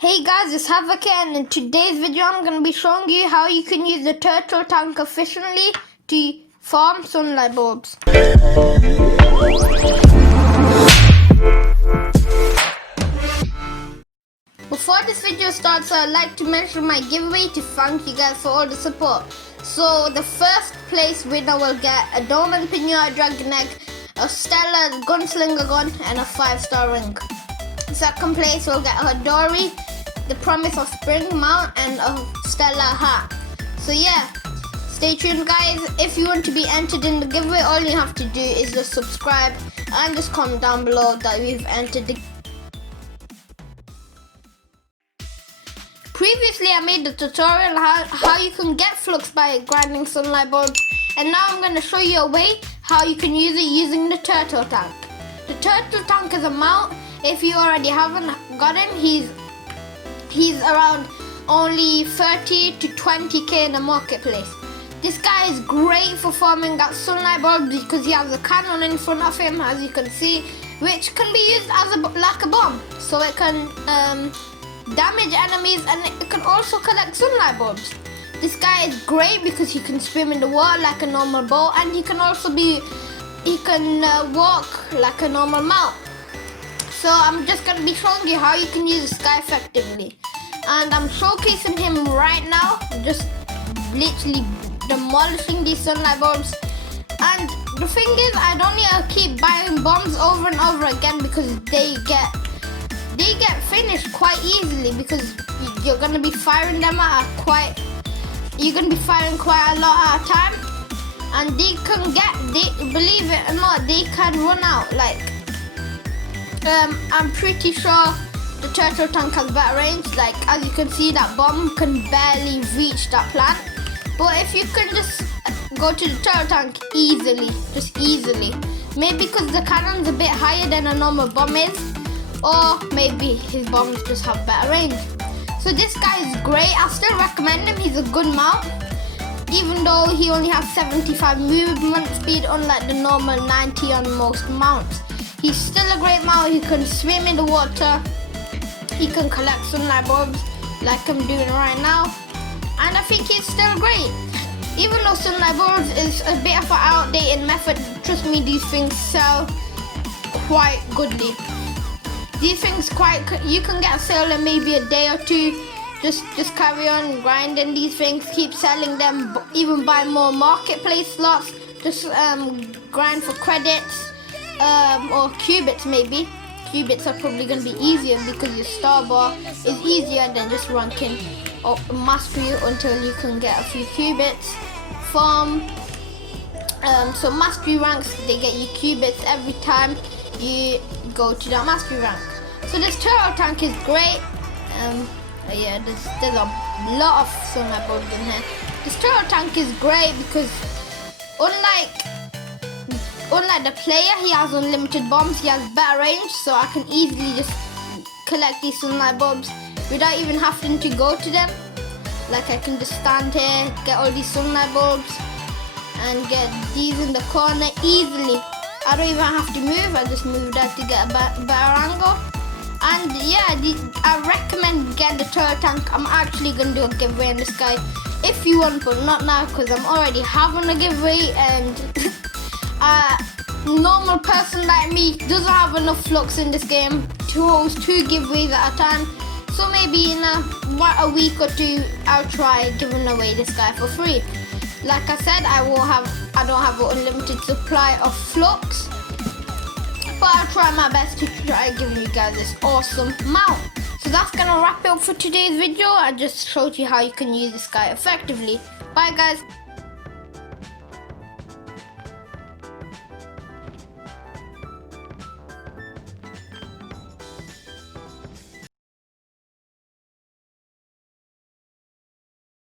Hey guys, it's Havoc and in today's video I'm going to be showing you how you can use the turtle tank efficiently to farm sunlight bulbs. Before this video starts, I'd like to mention my giveaway to thank you guys for all the support. So the first place winner will get a Dorman Pinata Dragon Egg, a Stellar Gunslinger Gun and a 5-star ring. Second place will get a Dory, the Promise of Spring mount and a Stellar hat. So yeah, stay tuned guys. If you want to be entered in the giveaway, all you have to do is just subscribe and just comment down below that we've entered the Previously I made a tutorial how you can get flux by grinding sunlight bulbs, and now I'm going to show you a way how you can use it using the turtle tank. The turtle tank is a mount. If you already haven't got him, he's around only 30 to 20k in the marketplace. This guy is great for farming that sunlight bulb because he has a cannon in front of him, as you can see, which can be used as like a bomb, so it can damage enemies and it can also collect sunlight bulbs. This guy is great because he can swim in the water like a normal boat, and he can also walk like a normal mount. So I'm just going to be showing you how you can use this guy effectively, and I'm showcasing him right now, just literally demolishing these sunlight bulbs. And the thing is, I don't need to keep buying bombs over and over again because they get finished quite easily, because you're going to be firing them quite a lot at a time, and believe it or not, they can run out. Like I'm pretty sure the turtle tank has better range. Like as you can see, that bomb can barely reach that plant, but if you can just go to the turtle tank easily, maybe because the cannon's a bit higher than a normal bomb is, or maybe his bombs just have better range. So this guy is great. I still recommend him. He's a good mount, even though he only has 75 movement speed, unlike the normal 90 on most mounts. He's still a great mount. He can swim in the water, he can collect sunlight bulbs like I'm doing right now, and I think he's still great. Even though sunlight bulbs is a bit of an outdated method, trust me, these things sell quite goodly. These things you can get a sale in maybe a day or two. Just carry on grinding these things, keep selling them, even buy more marketplace slots. Just grind for credits or qubits maybe. Qubits are probably going to be easier because your star bar is easier than just ranking up mastery until you can get a few qubits from. So mastery ranks, they get you qubits every time you go to that mastery rank. So this turtle tank is great. Yeah, there's a lot of sunlight bulbs in here. This turtle tank is great because unlike the player, he has unlimited bombs. He has better range, so I can easily just collect these sunlight bulbs without even having to go to them. Like I can just stand here, get all these sunlight bulbs and get these in the corner easily. I don't even have to move, I just move that to get a better angle. And yeah, I recommend getting the turtle tank. I'm actually going to do a giveaway on this guy if you want, but not now because I'm already having a giveaway, and a normal person like me doesn't have enough flux in this game to host 2 giveaways at a time. So maybe in a week or 2 I'll try giving away this guy for free. Like I said, I don't have an unlimited supply of flux, but I'll try my best to try giving you guys this awesome mount. So that's gonna wrap it up for today's video. I just showed you how you can use this guy effectively. Bye guys.